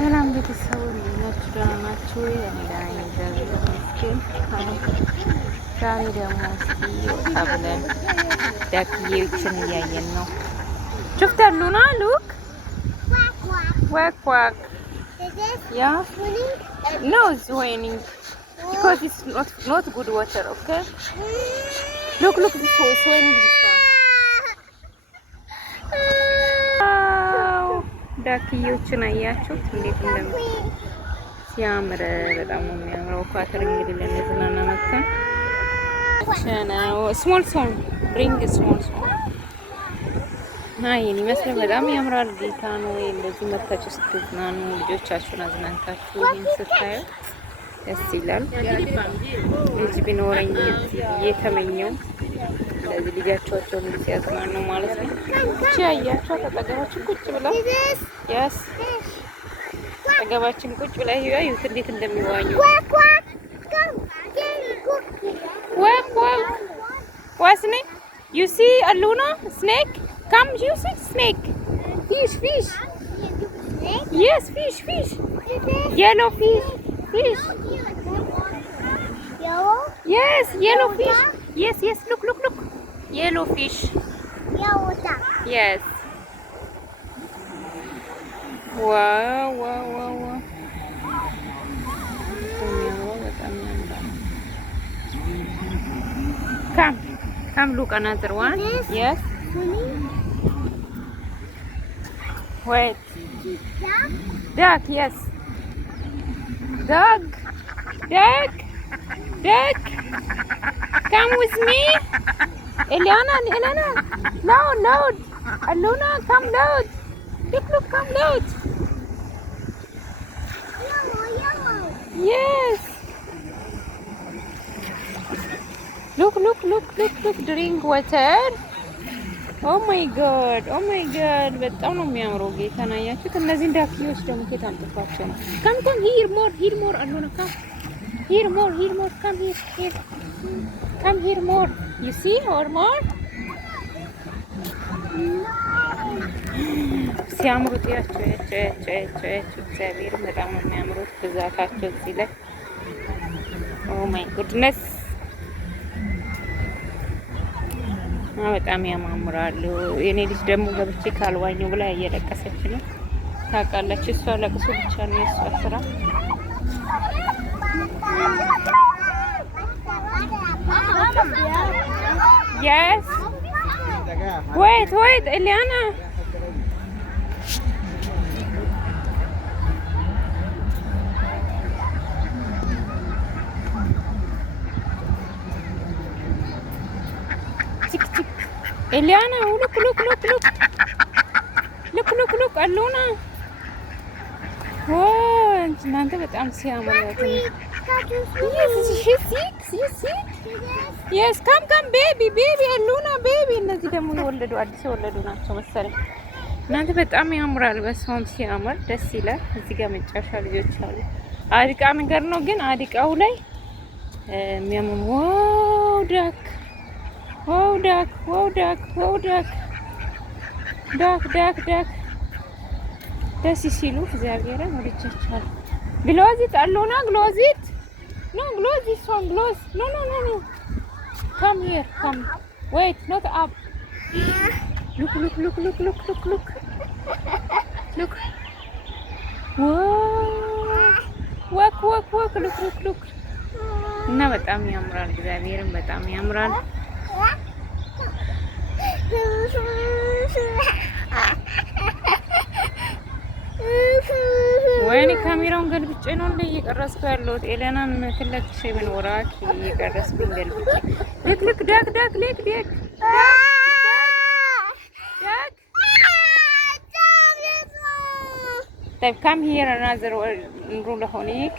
ሰላም ቤተሰቡ ናችሁ? ደህና ናችሁ? እኔ ደህና ነኝ፣ እግዚአብሔር ይመስገን። ዛሬ ደግሞ እስኪ ወጣ ብለን ዳክዬዎችን እያየን ነው። شفت اللونا look quack quack yeah no it's raining because it's not good water. Okay, look this way, it's raining this one. ዳክዬዎችን አያችሁት እንዴት ሲያምር በጣም ነው የሚያምረው። ኳተር እንግዲህ ለነዝናና መጥተን ነው ስሞል ብሪንግ ስሞል ይሄን ይመስላል። በጣም ያምራል። ጌታ ነው እንደዚህ መጥታችሁ ስትዝናኑ ልጆቻችሁን አዝናንታችሁ ይሄን ስታዩ ደስ ይላል። ልጅ ቢኖረኝ እየተመኘው እንደዚህ ልጃቸውን ሲያዝናኑ ማለት ነው። እቺ ያያችሁ አጠገባችን ቁጭ ብላ ያስ አጠገባችን ቁጭ ብላ ያዩት እንዴት እንደሚዋኙ What's snake? You see a Luna snake? Come, you see snake? Fish. Yes, fish. Yellow fish. Yellow? Yes, yellow fish. Yes. Look. Yellow fish. Yellow duck. Yes. Wow. Come look another one. Yes. Wait. Duck, yes. Duck. Come with me. Eliana. Loud. Aluna, come loud. Look, come loud. Yellow. Yes. Look. Drink water. Oh my god. በጣም ነው የሚያምረው። ጌታና ያያችሁት እነዚህን ዳክዬዎች ደግሞ ከየት አምጥቷቸው ነው? Come here more Aluna, come. Here more. Come here more. You see or more? ሲያምሩት ያቸው እግዚአብሔር በጣም ነው የሚያምሩት። ብዛታቸው እዚህ ላይ Oh my goodness በጣም ያማምራሉ። የኔ ልጅ ደግሞ ገብቼ ካልዋኘው ብላ እየለቀሰች ነው። ታውቃላችሁ እሷ ለቅሶ ብቻ ነው የሷ ስራ። Yes. Wait, Eliana. Chick. Eliana, look. Look, Aluna. እናንተ በጣም ሲያምር ነው። Yes, come baby Aluna baby። እነዚህ ደግሞ አዲስ የወለዱ ናቸው መሰለኝ። እናንተ በጣም ያምራል። በሰውም ሲያምር ደስ ይላል። እዚህ ጋር መጫወቻ ልጆች አሉ። አዲቃ ነገር ነው ግን አዲቃው ላይ የሚያምር ዳክ ደስ ሲሉ እግዚአብሔርን ወድጃቸዋለሁ። ግሎዚት አሉና ግሎዚት no this one glows no come here wait not up look walk look እና በጣም ያምራል። እግዚአብሔርን በጣም ያምራል። ወይኔ ካሜራውን ገልብጬ ነው እንደ እየቀረስኩ ያለሁት። ኤሌናን መክለክሽ ምን ወራኪ እየቀረስኩኝ ገልብጬ ልክ ዳክ طيب come here another rule هونيك